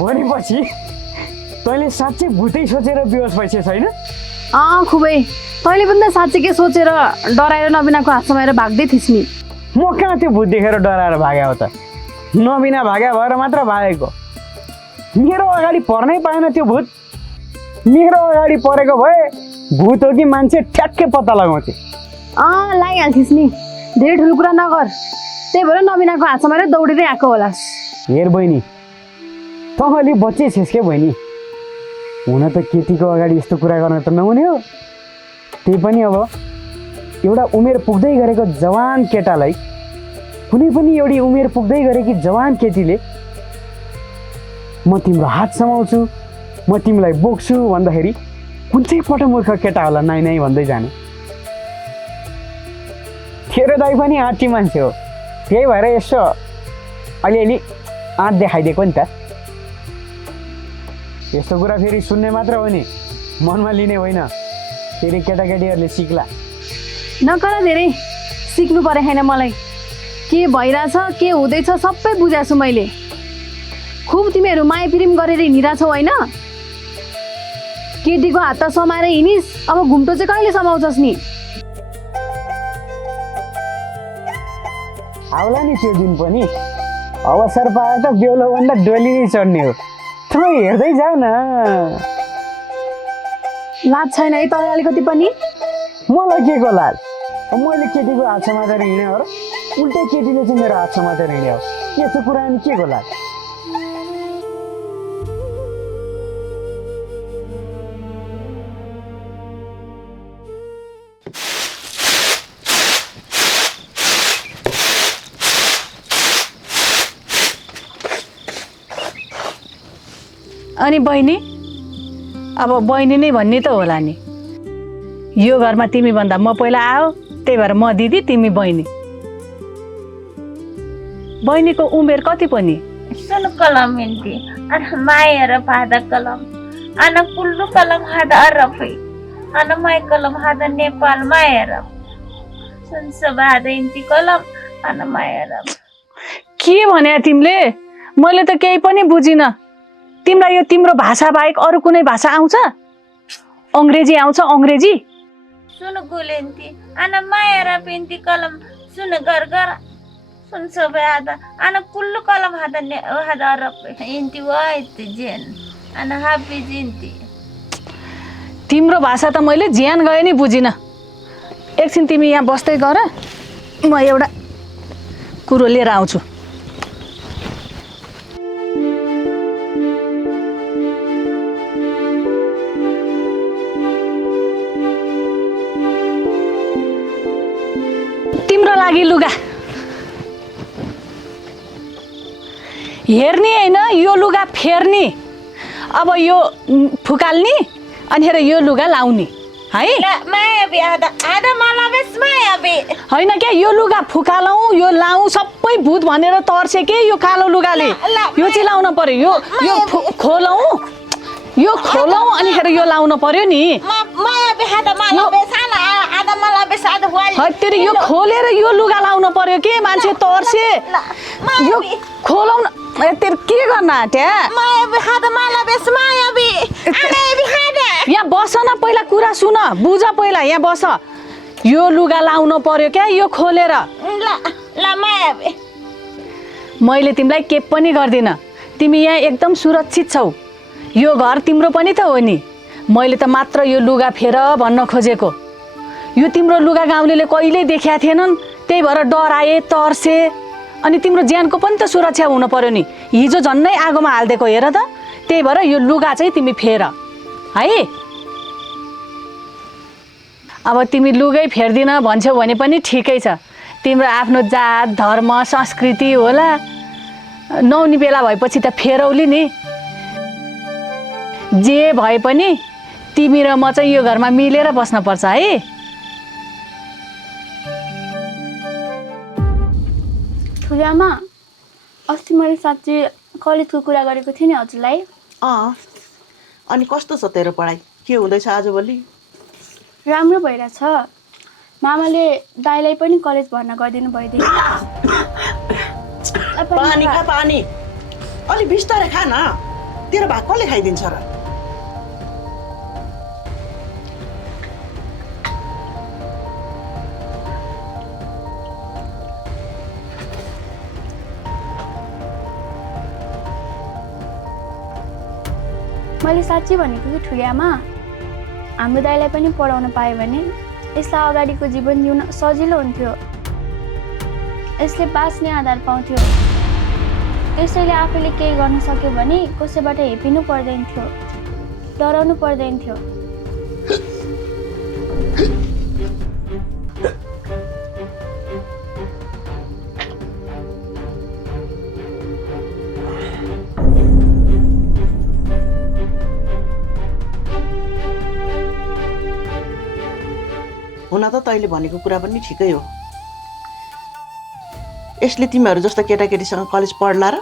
भनेपछि तैँले साँच्चै भूतै सोचेर बेहोस भइसकेछ होइन? खुबै तैँले पनि त साँच्चै के सोचेर डराएर नबिनाको हात समाएर भाग्दै थिइस् नि। म कहाँ त्यो भूत देखेर डराएर भागे हो त? नबिना भाग्या भएर मात्र भागेको। मेरो अगाडि पर्नै पाएन त्यो भूत। मेरो अगाडि परेको भए भूत हो कि मान्छे ठ्याक्कै पत्ता लगाउँथे। लागिहाल्थिस् नि, धेरै ठुलो कुरा नगर। त्यही भएर नबिनाको हात समाएर दौडिँदै आएको होलास्। हेर बहिनी, तँ अलि बच्चै छिस् के बहिनी। हुन त केटीको अगाडि यस्तो कुरा गर्न त नहुने हो। त्यही पनि अब एउटा उमेर पुग्दै गरेको जवान केटालाई, कुनै पनि एउटी उमेर पुग्दै गरेकी जवान केटीले म तिम्रो हात समाउँछु, म तिमीलाई बोक्छु भन्दाखेरि कुन चाहिँ पटमूर्ख केटा होला नाइ नाइ भन्दै जाने। तेरो दाइ पनि आँटी मान्छे हो, त्यही भएर यसो अलिअलि आँट देखाइदिएको नि त। यस्तो कुरा फेरि सुन्ने मात्र हो नि, मनमा लिने होइन। फेरि केटाकेटीहरूले सिक्ला। नकर धेरै सिक्नु परे छैन मलाई। के भइरहेछ के हुँदैछ सबै बुझाछु मैले। खुब तिमीहरू माया प्रेम गरेर हिँडिरहेछौ होइन? केटीको हात त समाएर हिँडिस्, अब घुम्टो चाहिँ कहिले समाउँछस् नि? आउला नि त्यो दिन पनि। अवसर पाएर त बेहुलोभन्दा डोली नै चढ्ने हो। त हेर्दै जाऊ न। लाज छैन है तँलाई अलिकति पनि? मलाई के को लाज? मैले केटीको हात समातेर हिँडेँ हो र उल्टै केटीले चाहिँ मेरो हात समातेर हिँड्यो? यस्तो कुरा अनि के को लाज? अनि बहिनी, अब बहिनी नै भन्ने त होला नि। यो घरमा तिमी भन्दा म पहिला आऊ, त्यही भएर म दिदी तिमी बहिनी। बहिनीको उमेर कति पनि? सुन कलम इंti ana mayara pada kalam ana kullu kalam hada arafi ana may kalam hada Nepal mayara sun sabada inti kalam ana mayara। के भने तिमीले? मैले त केही पनि बुझिन। तिमीलाई यो तिम्रो भाषा बाहेक अरू कुनै भाषा आउँछ? अंग्रेजी आउँछ? अंग्रेजी सुन गुलेन्ती ana mayara pinti kalam sun gargar sun sabada ana kullu kalam hada arafi inti white jen ana happy inti। तिम्रो भाषा त मैले ज्यान गए नि बुझिन। एकछिन तिमी यहाँ बस्दै गर, म एउटा कुरो लिएर आउँछु। तिम्रो लागि लुगा हेर्ने हैन, यो लुगा फेर्ने। अब यो फुकाल्ने अनि हेर यो लुगा लाउने है। होइन क्या, यो लुगा फुकालौँ यो लाउँ सबै भूत भनेर तर्से के यो कालो लुगाले। यो चाहिँ लाउन पर्यो। यो खोलौँ, यो खोलौँ अनिखेर यो लाउनु पर्यो नि हत्तेरी यो खोलेर यो लुगा लाउनु पर्यो के मान्छे तर्से यो खोलौँ न तेरो के गर्न आँट्या यहाँ बस न पहिला कुरा सुन बुझ पहिला यहाँ बस यो लुगा लाउनु पर्यो क्या यो खोलेर मैले तिमीलाई के पनि गर्दिनँ तिमी यहाँ एकदम सुरक्षित छौ यो घर तिम्रो पनि त हो नि मैले त मात्र यो लुगा फेर भन्न खोजेको यो तिम्रो लुगा गाउँलेले कहिल्यै देखेका थिएनन् त्यही भएर डराए तर्से अनि तिम्रो ज्यानको पनि त सुरक्षा हुनु पर्यो नि हिजो झन्नै आगोमा हालिदिएको हेर त त्यही भएर यो लुगा चाहिँ तिमी फेर है अब तिमी लुगै फेर्दिन भन्छौ भने पनि ठिकै छ तिम्रो आफ्नो जात धर्म संस्कृति होला नौनी बेला भएपछि त फेरौली नि जे भए पनि तिमी र म चाहिँ यो घरमा मिलेर बस्नुपर्छ है ठुली आमा अस्ति मैले साँच्ची कलेजको कुरा गरेको थिएँ नि हजुरलाई अनि कस्तो छ तेरो पढाइ के हुँदैछ आजभोलि राम्रो भइरहेछ मामाले दाइलाई पनि कलेज भर्ना गरिदिनु भइदियो पानी खा पानी अलि बिस्तारै खा न तेरो भाग कसले खाइदिन्छ र मैले साँच्ची भनेको कि ठुली आमा हाम्रो दाइलाई पनि पढाउन पायो भने यसलाई अगाडिको जीवन जिउन सजिलो हुन्थ्यो यसले बाँच्ने आधार पाउँथ्यो त्यसैले आफैले केही गर्न सक्यो भने कसैबाट हेपिनु पर्दैन थियो डराउनु पर्दैन थियो हुन त तैँले भनेको कुरा पनि ठिकै हो यसले तिमीहरू जस्तो केटाकेटीसँग कलेज पढ्ला र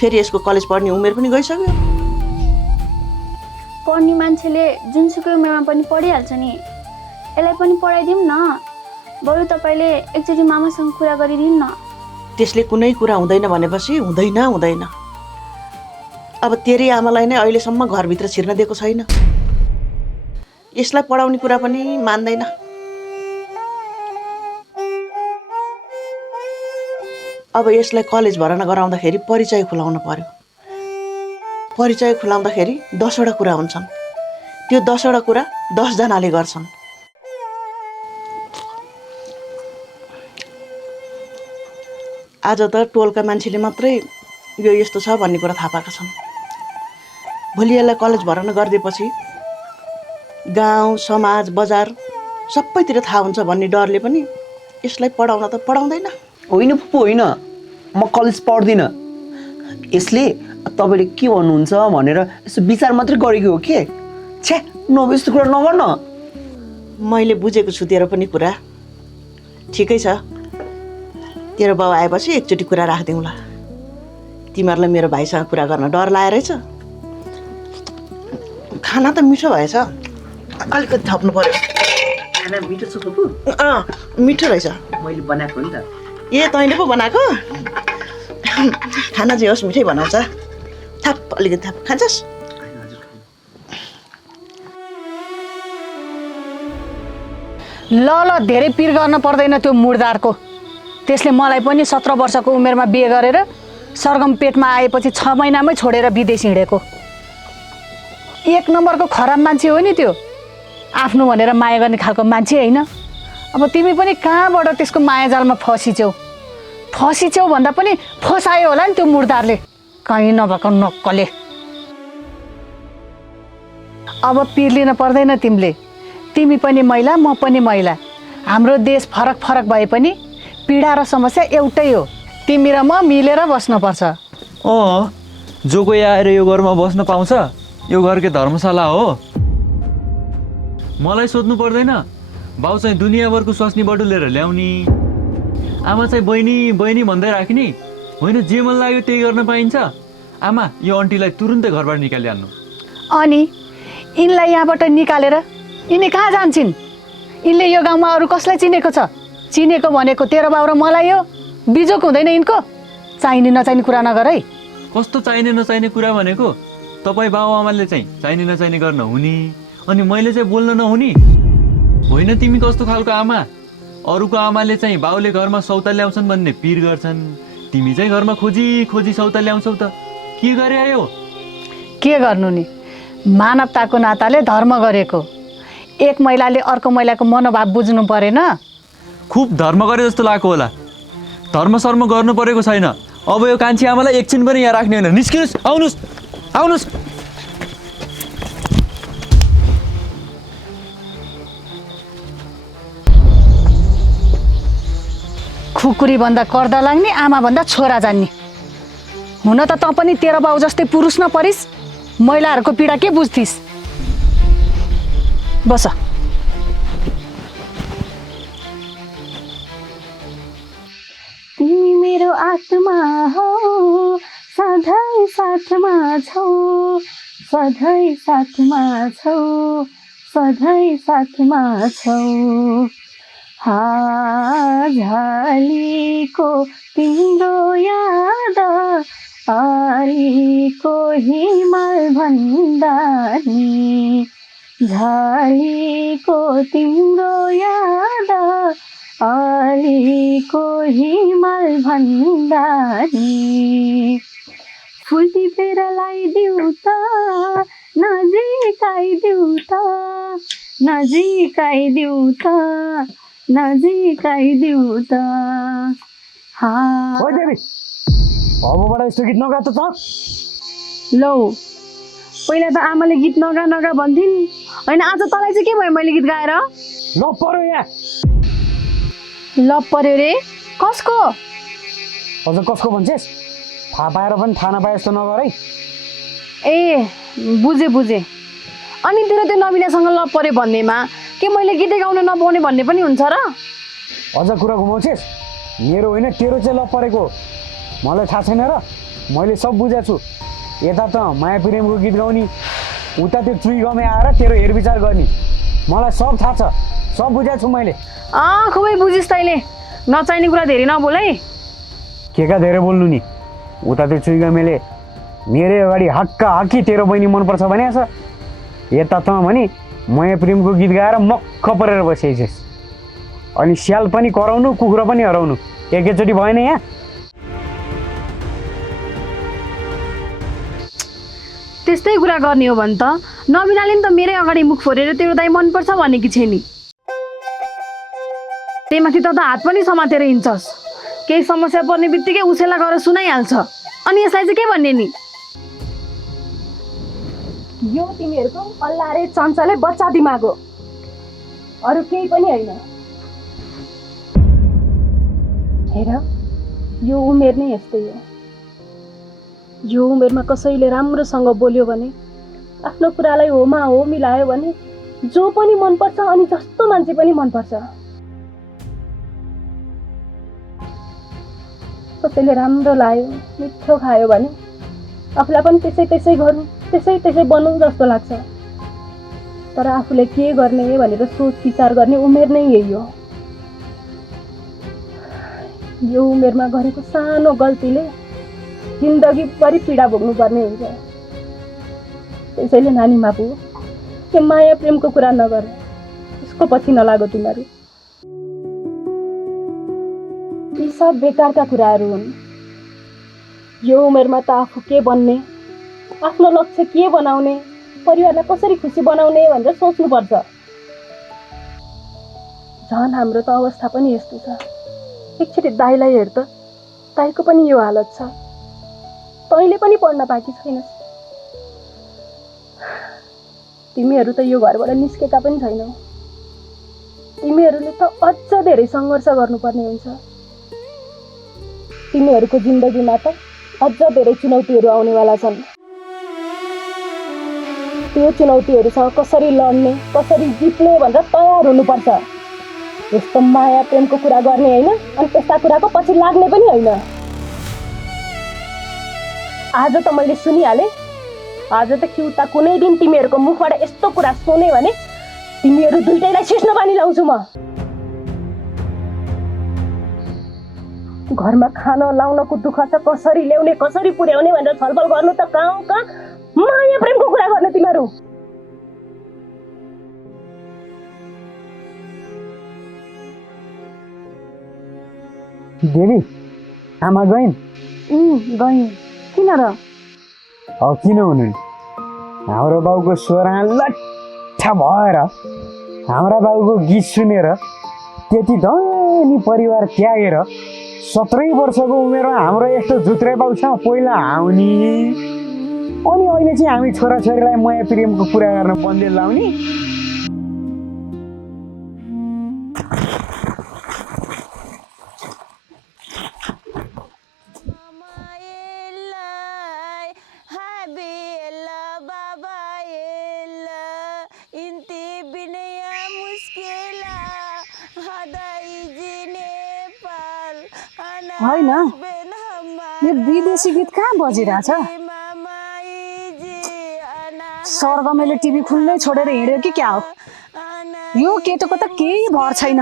फेरि यसको कलेज पढ्ने उमेर पनि गइसक्यो पढ्ने मान्छेले जुनसुकै उमेरमा पनि पढिहाल्छ नि यसलाई पनि पढाइदिउँ न बरु तपाईँले एकचोटि मामासँग कुरा गरिदिनु न त्यसले कुनै कुरा हुँदैन भनेपछि हुँदैन अब तेरै आमालाई नै अहिलेसम्म घरभित्र छिर्न दिएको छैन यसलाई पढाउने कुरा पनि मान्दैन अब यसलाई कलेज भर्ना गराउँदाखेरि परिचय खुलाउनु पर्यो परिचय खुलाउँदाखेरि 10वटा कुरा हुन्छन् त्यो 10वटा कुरा 10 जनाले गर्छन् आज त टोलका मान्छेले मात्रै यो यस्तो छ भन्ने कुरा थाहा पाएका छन् भोलि यसलाई कलेज भर्ना गरिदिएपछि गाउँ समाज बजार सबैतिर थाहा हुन्छ भन्ने डरले पनि यसलाई पढाउन त पढाउँदैन होइन पुप्पू होइन म कलेज पढ्दिनँ यसले तपाईँले के भन्नुहुन्छ भनेर यसो विचार मात्रै गरेको हो के छ्या नभए यस्तो कुरा नगर्न मैले बुझेको छु तेरो पनि कुरा ठिकै छ तेरो बाउ आएपछि एकचोटि कुरा राखिदिउँला तिमीहरूलाई मेरो भाइसँग कुरा गर्न डर लागेको रहेछ खाना त मिठो भएछ अलिकति थप्नु पर्यो खाना मिठो छ पुप्पू मिठो रहेछ मैले बनाएको नि त ए तैँले पो बनाएको खाना जे होस् मिठै बनाउँछ थाप अलिकति थाप खान्छस् ल धेरै पिर गर्न पर्दैन त्यो मुर्दारको त्यसले मलाई पनि 17 वर्षको उमेरमा बिहे गरेर सरगम पेटमा आएपछि 6 महिनामै छोडेर विदेश हिँडेको एक नम्बरको खराब मान्छे हो नि त्यो आफ्नो भनेर माया गर्ने खालको मान्छे होइन अब तिमी पनि कहाँबाट त्यसको माया जालमा फसिछौ भन्दा पनि फसायो होला नि त्यो मुर्दारले कहीँ नभएको नक्कले अब पिर लिन पर्दैन तिमी पनि महिला म पनि महिला हाम्रो देश फरक फरक भए पनि पीडा र समस्या एउटै हो तिमी र म मिलेर बस्नुपर्छ जो कोही आएर यो घरमा बस्न पाउँछ यो घरकै धर्मशाला हो मलाई सोध्नु पर्दैन बाउ चाहिँ दुनियाँभरको स्वास्नी बटुलेर ल्याउने आमा चाहिँ बहिनी बहिनी भन्दै राख्ने होइन जे मन लाग्यो त्यही गर्न पाइन्छ आमा यो आन्टीलाई तुरुन्तै घरबाट निकालिहाल्नु अनि यिनलाई यहाँबाट निकालेर यिनी कहाँ जान्छन्? यिनले यो गाउँमा अरू कसलाई चिनेको छ? चिनेको भनेको तेरो बाउ र मलाई हो। बिजोक हुँदैन यिनको। चाहिने नचाहिने कुरा नगर है। कस्तो चाहिने नचाहिने कुरा भनेको? तपाईँ बाबुआमाले चाहिँ चाहिने नचाहिने गर्न हुने, अनि मैले चाहिँ बोल्न नहुने? होइन, तिमी कस्तो खालको आमा? अरूको आमाले चाहिँ बाउले घरमा सौता ल्याउँछन् भन्ने पिर गर्छन्, तिमी चाहिँ घरमा खोजी खोजी सौता ल्याउँछौ त। के गरे आयो? के गर्नु नि, मानवताको नाताले धर्म गरेको। एक महिलाले अर्को महिलाको मनोभाव बुझ्नु परेन। खुब धर्म गरे जस्तो लागेको होला। धर्म सर्म गर्नु परेको छैन। अब यो कान्छी आमालाई एकछिन पनि यहाँ राख्ने होइन। निस्किनुहोस्, आउनुहोस् आउनुहोस्। खुकुरी भन्दा कर्दा लाग्ने, आमा भन्दा छोरा जान्ने। हुन त तँ पनि तेरो बाउ जस्तै पुरुष नपरिस्। महिलाहरूको पीडा के बुझ्थिस्? बस। तिमी मेरो आत्मा हो, सधैँ साथमा छौ, सधैँ साथमा छौ, सधैँ साथमा छौ। झलीको तिम्रो याद अलीको हिमाल भन्दा नि, झलीको तिम्रो याद अलीको हिमाल भन्दा नि। फुल टिपेर लगाइदिऊ त, नजिकाइदिऊ त, नजिकाइदिऊ त, नजिकाइदिऊ त। हो देवी, अबबाट यस्तो गीत नगा त। लौ, पहिला त आमाले गीत नगा नगा भन्थिन्, होइन आज तँलाई चाहिँ के भयो मैले गीत गाएर? ल पर्यो यहाँ। ल पर्यो रे? कसको? अझ कसको भन्छेस्? थाहा पाएर पनि थाहा नपाए जस्तो नगर है। ए बुझेँ बुझेँ। अनि तेरो त्यो नबिनासँग ल पर्यो भन्नेमा के मैले गीतै गाउन नपाउने भन्ने पनि हुन्छ र? अझ कुरा घुमाउँछेस्? मेरो होइन, तेरो चाहिँ ल परेको मलाई थाहा छैन र? मैले सब बुझेको छु। यता त माया प्रेमको गीत गाउने, उता त्यो चुई गमे आएर तेरो हेरविचार गर्ने, मलाई सब थाहा छ, सब बुझेको छु मैले। खुबै बुझिस् तैँले। नचाहिने कुरा धेरै नबोल है। के का धेरै बोल्नु नि? उता त्यो चुई गमेले मेरै अगाडि हक्का हक्की तेरो बहिनी मनपर्छ भने छ, यता त भने माया प्रेमको गीत गाएर मक्ख परेर बसिएछेस्। अनि स्याल पनि कराउनु, कुखुरा पनि हराउनु एकैचोटि भएन यहाँ। त्यस्तै कुरा गर्ने हो भने त नबिनाले नि त मेरै अगाडि मुख फोरेर तेरो दाइ मनपर्छ भनेकी छे नि। त्यहीमाथि त हात पनि समातेर हिँड्छस्। केही समस्या पर्ने बित्तिकै उसैलाई गएर सुनाइहाल्छ। अनि यसलाई चाहिँ के भन्ने नि? यो तिमीहरूको अल्लारे चञ्चले बच्चा दिमाग हो, अरू केही पनि होइन। हेर, यो उमेर नै यस्तै हो। यो उमेरमा कसैले राम्रोसँग बोल्यो भने, आफ्नो कुरालाई होमा हो मिलायो भने जो पनि मनपर्छ अनि जस्तो मान्छे पनि मनपर्छ। कसैले राम्रो लाग्यो, मिठो खायो भने आफूलाई पनि त्यसै त्यसै गर्नु, त्यसै त्यसै बनाउँ जस्तो लाग्छ। तर आफूले के गर्ने भनेर सोच विचार गर्ने उमेर नै यही हो। यो उमेरमा गरेको सानो गल्तीले जिन्दगीभरि पीडा भोग्नुपर्ने हुन्छ। त्यसैले नानी बाबु, के माया प्रेमको कुरा नगर, यसको पछि नलागो तिमीहरू। यी सब बेकारका कुराहरू हुन्। यो उमेरमा त आफू के बन्ने, आफ्नो लक्ष्य के बनाउने, परिवारलाई कसरी खुसी बनाउने भनेर सोच्नुपर्छ। झन् हाम्रो त अवस्था पनि यस्तो छ। एकचोटि दाइलाई हेर त, दाइको पनि यो हालत छ। तैँले पनि पढ्न पाएकी छैनस्। तिमीहरू त यो घरबाट निस्केका पनि छैनौ। तिमीहरूले त अझ धेरै सङ्घर्ष गर्नुपर्ने हुन्छ। तिमीहरूको जिन्दगीमा त अझ धेरै चुनौतीहरू आउनेवाला छन्। त्यो चुनौतीहरूसँग कसरी लड्ने, कसरी जित्ने भनेर तयार हुनुपर्छ। यस्तो माया प्रेमको कुरा गर्ने होइन, अनि त्यस्ता कुराको पछि लाग्ने पनि होइन। आज त मैले सुनिहालेँ, आजदेखि उता कुनै दिन तिमीहरूको मुखबाट यस्तो कुरा सुने भने तिमीहरू दुइटैलाई सिस्नो पानी लाउँछु म। घरमा खाना लाउनको दुःख छ, कसरी ल्याउने कसरी पुर्याउने भनेर छलफल गर्नु त कहाँ माया प्रेमको कुरा गर्ने तिमीहरू। देवी आमा गइन्? गएँ। किन र? अब किन हुनु नि, हाम्रो बाउको स्वरमा लट्ठा भएर हाम्रा बाउको गीत सुनेर त्यति धनी परिवार त्यागेर 17 वर्षको उमेरमा हाम्रो यस्तो जुत्रे बाउसँग पहिला आउने अनि अहिले चाहिँ हामी छोराछोरीलाई माया प्रेमको कुरा गर्न बन्दै लाउने। होइन, यो विदेशी गीत कहाँ बजिरहेछ? सरगमले टिभी खुल्नै छोडेर हिँड्यो कि क्या हो? यो केटोको त केही भर छैन।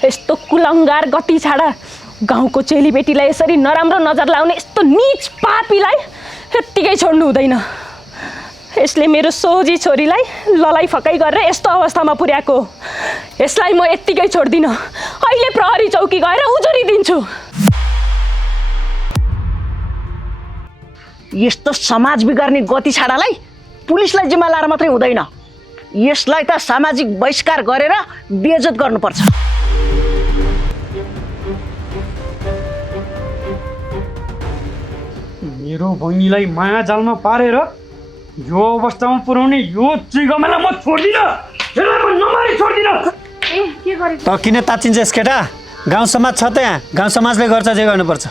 यस्तो कुलङ्गार गति छाडा गाउँको चेलीबेटीलाई यसरी नराम्रो नजर लाउने यस्तो नीच पापीलाई यत्तिकै छोड्नु हुँदैन। यसले मेरो सोझी छोरीलाई ललाइ फकाइ गरेर यस्तो अवस्थामा पुर्याएको। यसलाई म यत्तिकै छोड्दिनँ, अहिले प्रहरी चौकी गएर उजुरी दिन्छु। यस्तो समाज बिगार्ने गति छाडालाई पुलिसलाई जिम्मा लाएर मात्रै हुँदैन, यसलाई त सामाजिक बहिष्कार गरेर बेइज्जत गर्नुपर्छ। मेरो बहिनीलाई माया जालमा पारेर यो अवस्थामा पुर्याउने यो चिगमेलाई म छोड्दिनँ, नमारी छोड्दिनँ। त किन ताचिन्छस् केटा? गाउँ समाज छ त यहाँ, गाउँ समाजले गर्छ जे गर्नुपर्छ।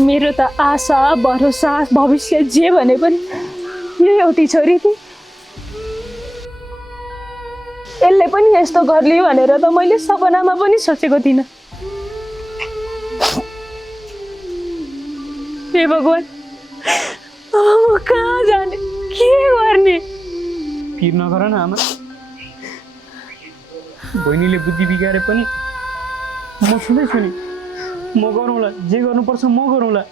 मेरो त आशा भरोसा भविष्य जे भने पनि यो एउटी छोरी थिए। यसले पनि यस्तो गर्ली भनेर त मैले सपनामा पनि सोचेको थिइनँ। हे भगवान्, अब म कहाँ जाने, के गर्ने? पिर नगर न आमा, बहिनीले बुद्धि बिगारे पनि म छुँदैछु नि, म गरौँला, जे गर्नुपर्छ म गरौँला।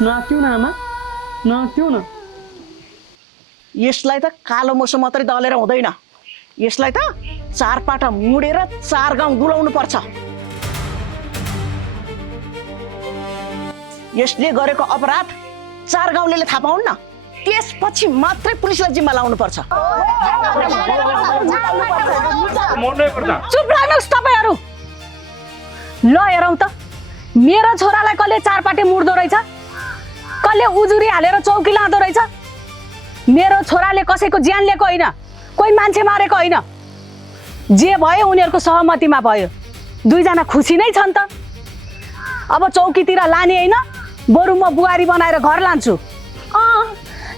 नआत्तिउ न आमा, नआत्तिउ न। यसलाई त कालो मोसो मात्रै दलेर हुँदैन, यसलाई त 4 पाटा मुडेर 4 गाउँ डुलाउनु पर्छ। यसले गरेको अपराध 4 गाउँले थाहा पाउन् न, त्यसपछि मात्रै पुलिसलाई जिम्मा लाउनु पर्छ। चुप लाग्नुहोस् तपाईहरु। ल हेरौँ त मेरो छोरालाई कसले चारपाटे मुर्दो रहेछ, कसले उजुरी हालेर चौकी लाँदो रहेछ। मेरो छोराले कसैको ज्यान लिएको होइन, कोही मान्छे मारेको होइन। जे भयो उनीहरूको सहमतिमा भयो। दुईजना खुसी नै छन् त। अब चौकीतिर लाने होइन, बरु म बुहारी बनाएर घर लान्छु।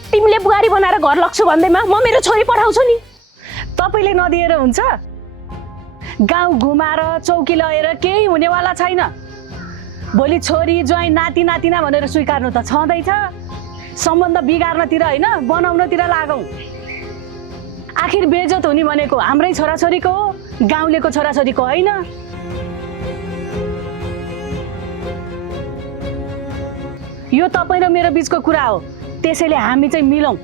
तिमीले बुहारी बनाएर घर लग्छु भन्दैमा म मेरो छोरी पठाउँछु नि। तपाईँले नदिएर हुन्छ? गाउँ घुमाएर चौकी लगेर केही हुनेवाला छैन। भोलि छोरी ज्वाइँ नाति नातिना भनेर स्वीकार्नु त छँदैछ। सम्बन्ध बिगार्नतिर होइन, बनाउनतिर लागौँ। आखिर बेइज्जत हुने भनेको हाम्रै छोराछोरीको हो, गाउँलेको छोराछोरीको होइन। यो तपाईँ र मेरो बिचको कुरा हो, त्यसैले हामी चाहिँ मिलौँ।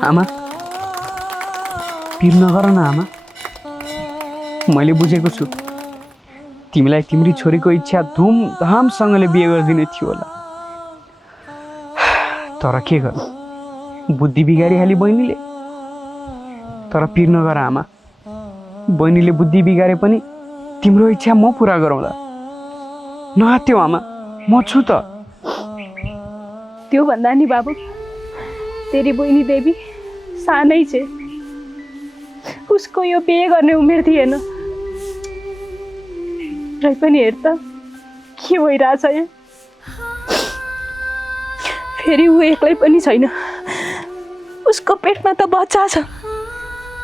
आमा पिर नगर न आमा। मैले बुझेको छु तिमीलाई तिम्री छोरीको इच्छा धुमधामसँगले बिहे गरिदिने थियो होला, तर के गर्नु बुद्धि बिगारिहाली बहिनीले। तर पिर नगर आमा, बहिनीले बुद्धि बिगारे पनि तिम्रो इच्छा म पुरा गरौँला। नहात्यो आमा, म छु त। त्यो भन्दा नि बाबु, तेरी बहिनी देवी सानै छे, उसको यो बिहे गर्ने उमेर थिएन। र पनि हेर त के भइरहेछ यो। फेरि ऊ एक्लै पनि छैन, उसको पेटमा त बच्चा छ,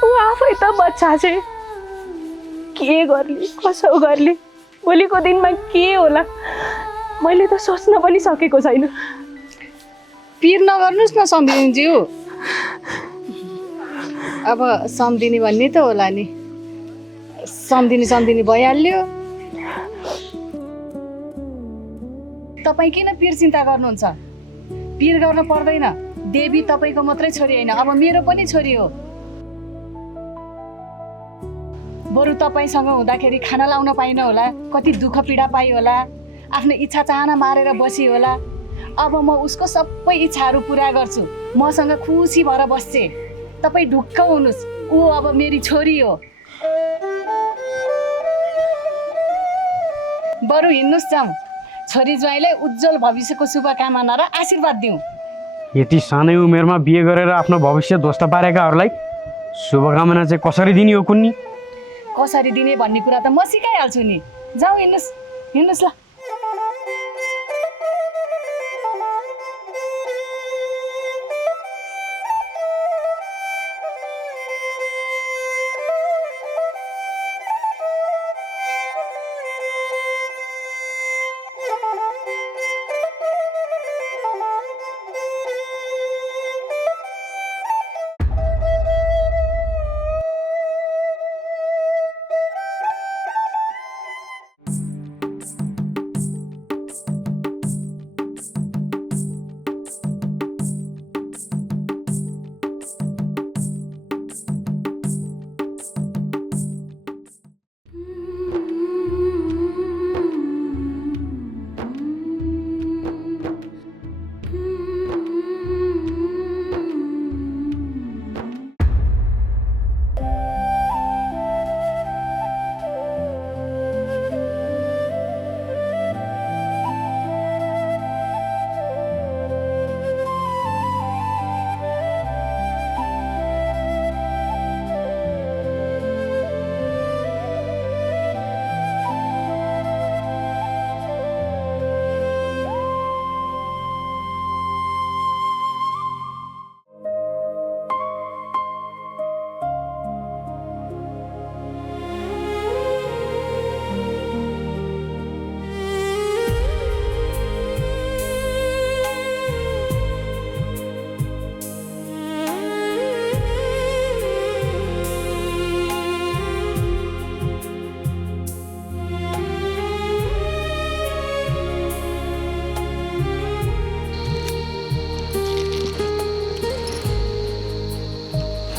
ऊ आफै त बच्चा छे। के गर्ने कसो गर्ने, भोलिको दिनमा के होला मैले त सोच्न पनि सकेको छैन। पिर नगर्नुहोस् न सम्धिनीज्यू। अब सम्धिनी भन्ने त होला नि, सम्धिनी भइहाल्यो। तपाईँ किन पिर चिन्ता गर्नुहुन्छ? पिर गर्न पर्दैन। देवी तपाईँको मात्रै छोरी होइन, अब मेरो पनि छोरी हो। बरु तपाईँसँग हुँदाखेरि खाना लाउन पाइन होला, कति दुःख पीडा पाइ होला, आफ्नो इच्छा चाहना मारेर बसी होला। अब म उसको सबै इच्छाहरू पुरा गर्छु, मसँग खुसी भएर बस्छे। तपाईँ ढुक्क हुनुहोस्, ऊ अब मेरी छोरी हो। बरु हिँड्नुहोस् जाउँ, छोरी ज्वाइँलाई उज्जवल भविष्यको शुभकामना र आशीर्वाद दिउँ। यति सानै उमेरमा बिहे गरेर आफ्नो भविष्य ध्वस्त पारेकाहरूलाई शुभकामना चाहिँ कसरी दिने हो कुन्नी? कसरी दिने भन्ने कुरा त म सिकाइहाल्छु नि। जाउँ, हिँड्नुहोस् ल।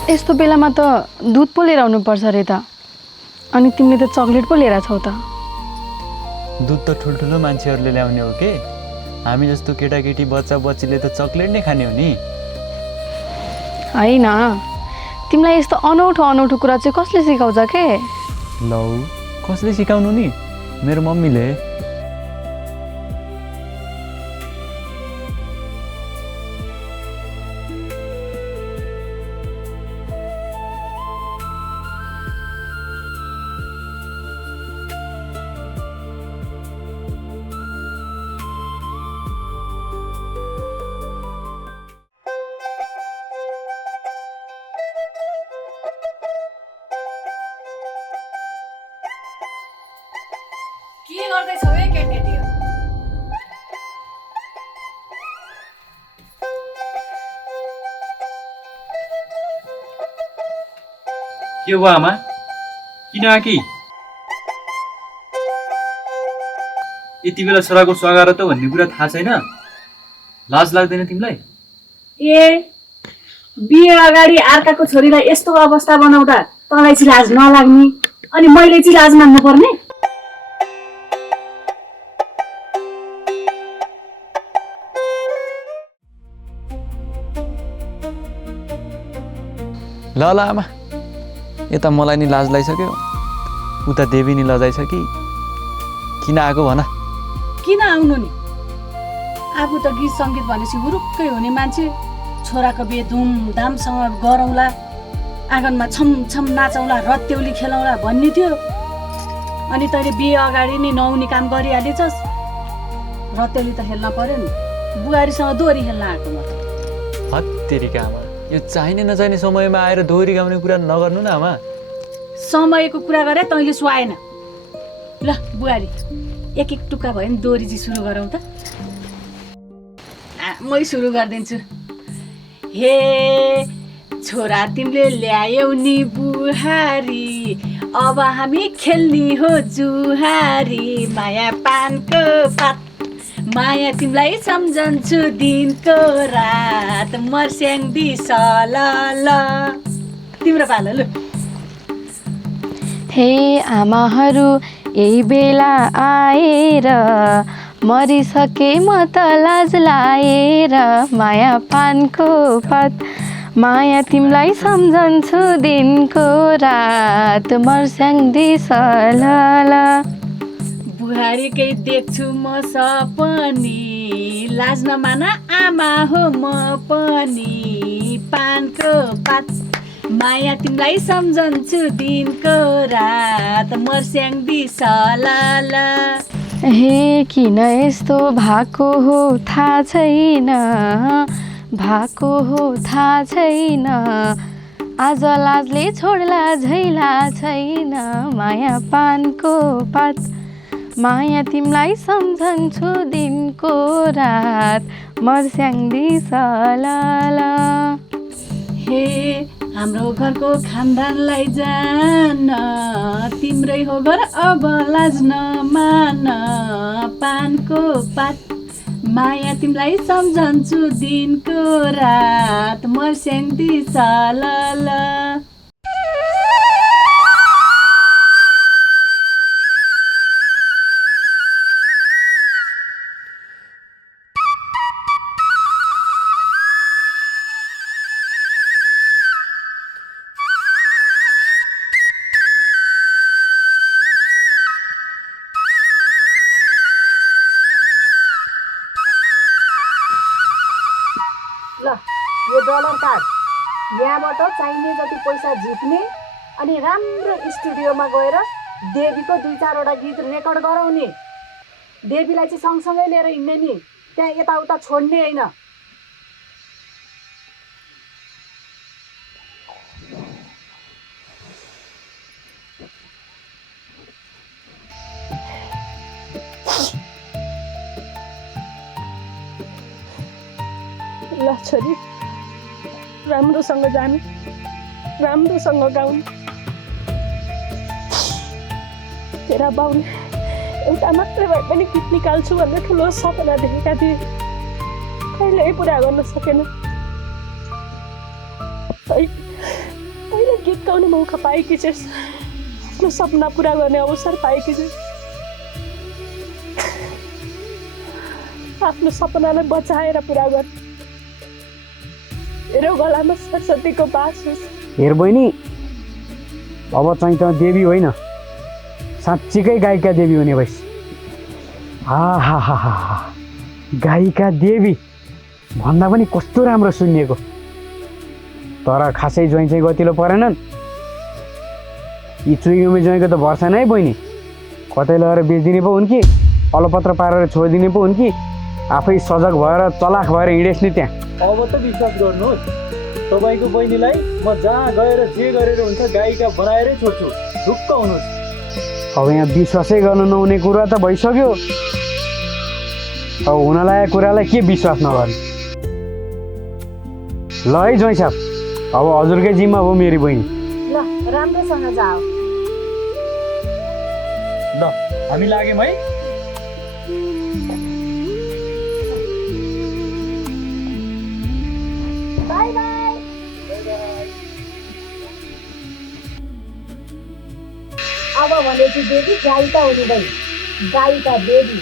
यस्तो बेलामा त दुध पो लिएर आउनुपर्छ अरे त। अनि तिमीले त चक्लेट पो लिएर छौ त। दुध त ठुल्ठुलो मान्छेहरूले ल्याउने हो के, हामी जस्तो केटाकेटी बच्चा बच्चीले त चक्लेट नै खाने हो नि। होइन, तिमीलाई यस्तो अनौठो अनौठो कुरा चाहिँ कसले सिकाउँछ के? लौ, कसले सिकाउनु नि? मेरो मम्मीले। के गर्दैछौ ए केटकेटी? के हो आमा, किन आकी? यति बेला छोराको स्वागत भन्ने कुरा थाहा छैन? लाज लाग्दैन तिमीलाई? ए, बिहे अगाडि अर्काको छोरीलाई यस्तो अवस्था बनाउँदा तँलाई चाहिँ लाज नलाग्ने, अनि मैले चाहिँ लाज मान्नु पर्ने? ल ल आमा, यता मलाई नि लाज लागिसक्यो, उता देवी नि लजाइछ कि किन आएको भन? किन आउनु नि? आफू त गीत सङ्गीत भनेपछि हुरुक्कै हुने मान्छे, छोराको बिहे धुमधामसँग गरौँला, आँगनमा छमछम नाचौँला, रत्तेउली खेलौँला भन्ने थियो। अनि तैँले बिहे अगाडि नै नहुने काम गरिहालेछस्। रत्तेउली त खेल्न पर्यो नि, बुहारीसँग दोहोरी खेल्न आएको म त। हत्तेरीका आमा, यो चाहिने नचाहिने समयमा आएर दोहोरी गाउने कुरा नगर्नु न आमा। समयको कुरा गरे तैँले सुहाएन। ल बुहारी, एक एक टुक्का भयो नि दोहोरी चाहिँ सुरु गरौँ त। मै सुरु गरिदिन्छु। हे छोरा तिमीले ल्यायौ नि बुहारी, अब हामी खेल्ने हो जुहारी, माया पानको पात, माया तिमीलाई सम्झन्छु दिनको रात, मर्स्याङ्दी सलल। तिम्रो पालो लु। हे आमाहरू यही बेला आएर, मरिसके म त लाज लाएर, माया पानको पात, माया तिमीलाई सम्झन्छु दिनको रात, मर्स्याङ्दी सलल। बुहारीकै देख्छु म सपनी, लाज नमान आमा हो म पनि, पानको पात, माया तिमीलाई सम्झन्छु दिनको रात, मर्स्याङ्दी सलल। हे किन यस्तो भएको हो थाहा छैन, भएको हो थाहा छैन, आज लाजले छोड्ला झैला छैन, माया पानको पात, माया तिमीलाई सम्झन्छु दिनको रात, मर्स्याङ्दी सलल। हे हाम्रो घरको खानदानलाई जान, तिम्रै हो घर अब लाज नमान, पानको पात, माया तिमीलाई सम्झन्छु दिनको रात, मर्स्याङ्दी सलल। ल यो डलर कार्ड, यहाँबाट चाहिने जति पैसा झिक्ने, अनि राम्रो स्टुडियोमा गएर देवीको 2-4वटा गीत रेकर्ड गराउने, देवीलाई चाहिँ सँगसँगै लिएर हिँड्ने नि, त्यहाँ यताउता छोड्ने होइन। ल छोरी, राम्रोसँग जानु, राम्रोसँग गाउनु। तेरा बाउले एउटा मात्रै भए पनि गीत निकाल्छु भन्ने ठुलो सपना देखेका थिए, कहिल्यै पुरा गर्न सकेन। गीत गाउने मौका पाएकी छेस्, आफ्नो सपना पुरा गर्ने अवसर पाएकी छेस्। आफ्नो सपनालाई बचाएर पुरा गर। मेरो गलामा सरस्वतीको बास होस्। हेर बहिनी, अब चाहिँ त देवी होइन, साँच्चीकै गायिका देवी हुने भइस्। हा हा हा हा, गायिका देवी भन्दा पनि कस्तो राम्रो सुनिएको। तर खासै ज्वाइँ चाहिँ गतिलो परेनन्। यी चुइगुमे ज्वाइँको त भर्सा नै बहिनी, कतै लगेर बेचिदिने पो हुन् कि अलपत्र पारेर छोडिदिने पो हुन् कि आफै सजग भएर चलाख भएर हिँडेस् नि त्यहाँ। अब त विश्वास गर्नुहोस्, तपाईँको बहिनीलाई म जहाँ गएर जे गरेर हुन्छ गायिका बनाएरै छोड्छु, ढुक्क हुनुहोस्। अब यहाँ विश्वासै गर्नु नहुने कुरा त भइसक्यो। अब हुन लागेको कुरालाई के विश्वास नगर्नु। ल है ज्वाइँ साहब, अब हजुरकै जिम्मा हो मेरी बहिनी। ल राम्रोसँग जाऊ। ल हामी लाग्यौँ है। By by. अब भनेपछि देवी गायिका हुनु भई, गायिका देवी।